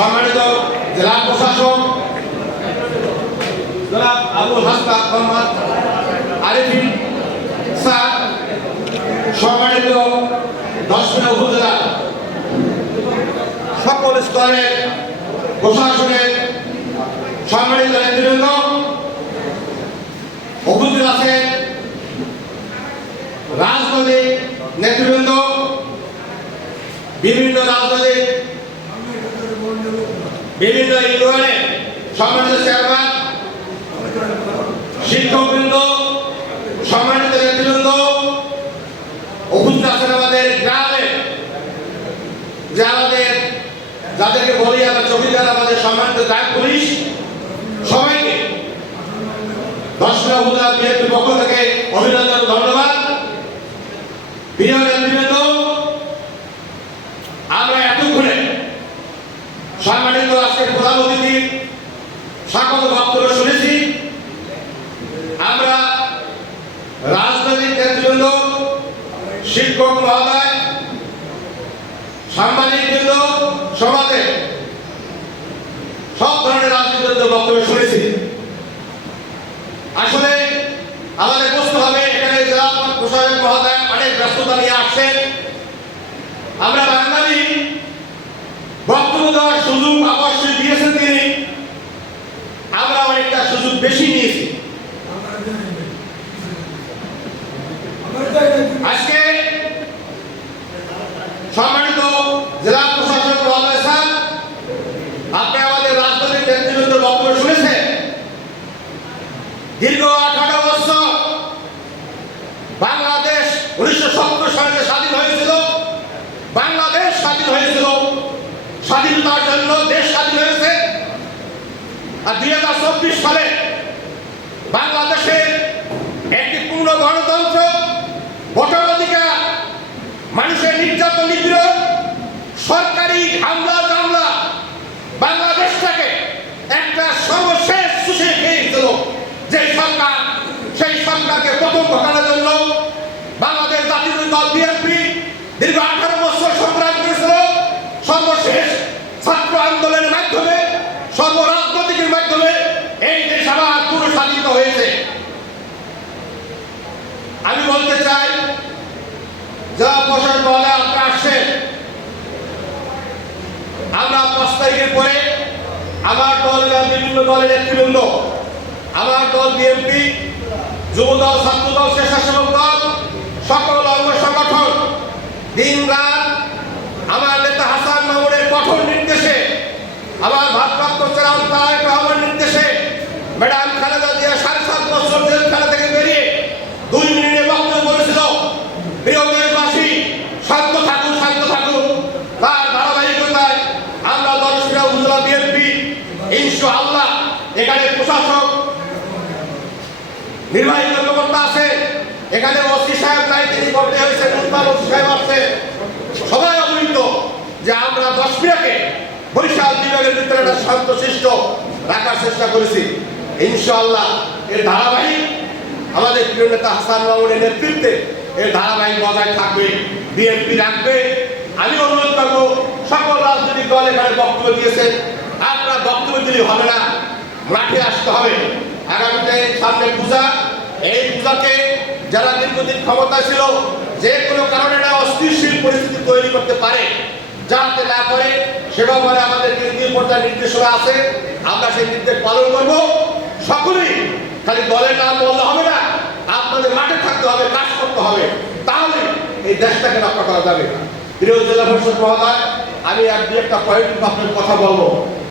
সম্মানিত জেলা প্রশাসক আবুল আরিফিন স্যার, সম্মানিত দশমিনা উপজেলা, সকল স্তরের প্রশাসনের সম্মানিত নেতৃবৃন্দ আছে রাজনৈতিক নেতৃবৃন্দ বিভিন্ন রাজনৈতিক বিভিন্ন ইউনিয়নের সম্মানিত চেয়ারম্যান, শিক্ষকবৃন্দ, সম্মানিত নেতৃবৃন্দ উপস্থিত আছেন আমাদের গ্রামে। যে আমাদের যাদেরকে বলি আমরা চৌকিদার আমাদের সম্মানিত গ্রাম পুলিশ। সবাইকে দশটা উপজেলা বিএনপির পক্ষ থেকে অভিনন্দন ধন্যবাদ। প্রিয় নেতৃবৃন্দ আমরা এতক্ষণে সম্মানিত আজকের প্রধান অতিথির স্বাগত বক্তব্য শুনেছি। আমরা রাজনৈতিক নেতৃবৃন্দ শিক্ষক মহোদয় সাংবাদিক বৃন্দ সমাজে সব ধরনের রাজনীতিবিদ বক্তব্য শুনেছি। আসলে আমাদের বুঝতে হবে, এখানে জেলা প্রশাসক মহোদয় অনেক ব্যস্ততা নিয়ে আসছেন। আমরা বাঙালি বক্তব্য দেওয়ার সুযোগ অবশ্যই দিয়েছেন তিনি আমরা অনেকটা সুযোগ বেশি নিয়েছি। আজকে সম্মানিত জেলা প্রশাসক স্যার, আপনি আমাদের রাজনৈতিক নেতৃবৃন্দ বক্তব্য শুনেছেন? দীর্ঘ আঠারো বছর বাংলাদেশ উনিশশো সত্তর সালে স্বাধীন হয়েছিল, বাংলাদেশ স্বাধীন হয়েছিল। স্বাধীনতার জন্য দেশ স্বাধীন হয়েছে। আর দুই হাজার চব্বিশ সালে বাংলাদেশে একটি পূর্ণ গণতন্ত্র, ভোটার অধিকার, মানুষের নির্যাতন নিপীড়ন, সরকারি হামলা জামলা, বাংলাদেশটাকে একটা সর্বশেষ শুষে খেয়েছিল যে সরকার, সেই সরকারকে প্রথম ঘটানোর জন্য বাংলাদেশ জাতীয় দল বিএনপি দীর্ঘ আঠারো বছর সংগ্রাম করেছিল সর্বশেষ ছাত্র আন্দোলনের মাধ্যমে সর্বরাজনৈতিকের মাধ্যমে এই দেশ আবার পুরো স্বাধীন হয়েছে আমি বলতে চাই যা প্রশাসন বলে আপনারা আসছেন, আমরা পাঁচ তারিখের পরে আমার দল বিভিন্ন দলের নেতৃবৃন্দ, আমার দল বিএনপি যুব দল ছাত্র দল স্বেচ্ছাসেবক দল, সকল অঙ্গ সংগঠন দিন রাত আমার নেতা হাসান মামুনের কঠোর নির্দেশে আমার ভারপ্রাপ্ত চেরাম তারেক রহমানের নির্দেশে ম্যাডাম খালেদা জিয়া সাড়ে সাত বছর জেলখানা থেকে বেরিয়ে দুই মিনিটে বক্তব্য বলেছিল প্রিয় দেশবাসী শান্ত থাকুন শান্ত থাকুন তার ধারাবাহিকতায় আমরা দর্শনা উজ্জ্বলা বিএনপি ইনশো আল্লাহ এখানে প্রশাসক, নির্বাহী কর্মকর্তা আছে, এখানে ওসি সাহেব নাই, তিনি করতে হয়েছে মুস্তাল ওসি সাহেব আছে। সবাই অবহিত যে আমরা দশ মিনিটে বরিশাল বিভাগের ভিতরে একটা শান্তশিষ্ট রাখার চেষ্টা করেছি। ইনশাআল্লাহ এর ধারাবাহিক আমাদের প্রিয় নেতা হাসান মামুনের নেতৃত্বে এর ধারাবাহিক বজায় থাকবে, বিএনপি রাখবে। আমি অনুরোধ করব, সকল রাজনৈতিক দল এখানে বক্তব্য দিয়েছেন। আপনারা বক্তব্য দিলে হবে না। মাঠে আসতে হবে। আগামীতে সামনে পূজা। এই পূজাকে যারা দীর্ঘদিন ক্ষমতা ছিল, যে কোনো কারণে না অস্থিরশীল পরিস্থিতি তৈরি করতে পারে। যাতে না করে, সে ব্যাপারে আমাদের কেন্দ্রীয় পর্যায়ে নির্দেশনা আছে। আমরা সেই নির্দেশ পালন করব। সকলেই খালি দলের নাম বললে হবে না। আপনাদের মাঠে থাকতে হবে, কাজ করতে হবে। তাহলে এই দেশটাকে রক্ষা করা যাবে। প্রিয় জেলা পরিষদ মহোদয়, আমি এক দু একটা পয়েন্ট আপনার কথা বলব।